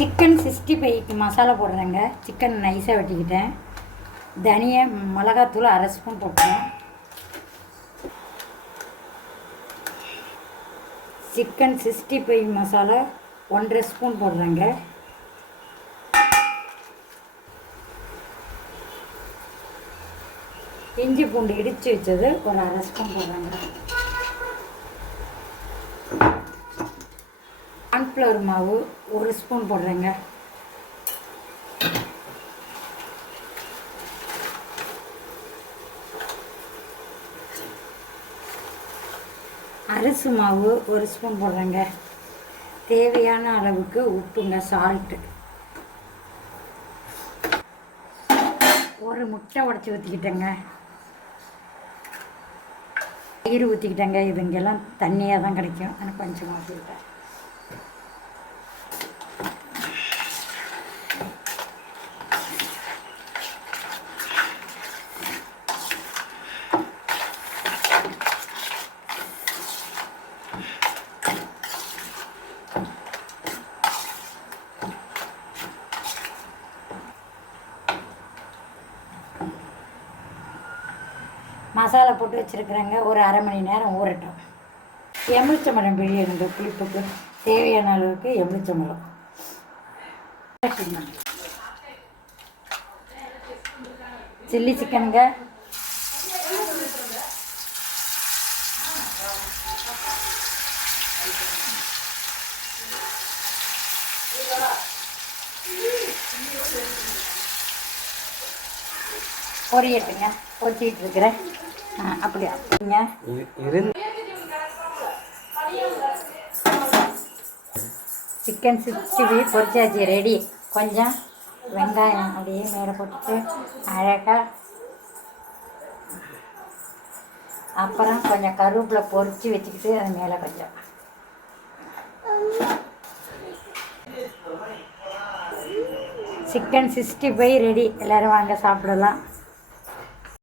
Chicken 65க்கு மசாலா போடுறேங்க. சிக்கன் நைஸாக வெட்டிக்கிட்டேன். தனியா மிளகாத்தூள் 1/2 ஸ்பூன் போட்டேன். சிக்கன் 65 மசாலா 1/2 ஸ்பூன் போடுறேங்க. இஞ்சி பூண்டு இடித்து வச்சது ஒரு 1/2 ஸ்பூன் போடுறேங்க. கார்ன்ஃப்ளவர் மாவு 1 ஸ்பூன் போடுறேங்க. அரிசி மாவு 1 ஸ்பூன் போடுறேங்க. தேவையான அளவுக்கு உப்புங்க, சால்ட்டு. ஒரு முட்டை உடச்சி ஊற்றிக்கிட்டேங்க. தயிர் ஊற்றிக்கிட்டேங்க. இது இங்கெல்லாம் தண்ணியாக தான் கிடைக்கும், எனக்கு கொஞ்சம் ஊற்றிக்கிட்டேன். மசாலா போட்டு வச்சுருக்குறேங்க. ஒரு 1/2 மணி நேரம் ஊறட்டும். எலுமிச்சம்பழம் பிழியணுங்க. புளிப்புக்கு தேவையான அளவுக்கு எலுமிச்சம்பழம். சில்லி சிக்கனுங்க. பொரியட்டுங்க, பொரிச்சிக்கிட்டு இருக்கிறேன். அப்படியா சிக்கன் 65 பொரிச்சாச்சு, ரெடி. கொஞ்சம் வெங்காயம் அப்படியே மேலே போட்டுட்டு அழகாக, அப்புறம் கொஞ்சம் கருவேப்பிலை பொரித்து வச்சுக்கிட்டு அது மேலே கொஞ்சம் சிக்கன் 65 ரெடி. எல்லோரும் வாங்க சாப்பிடலாம்.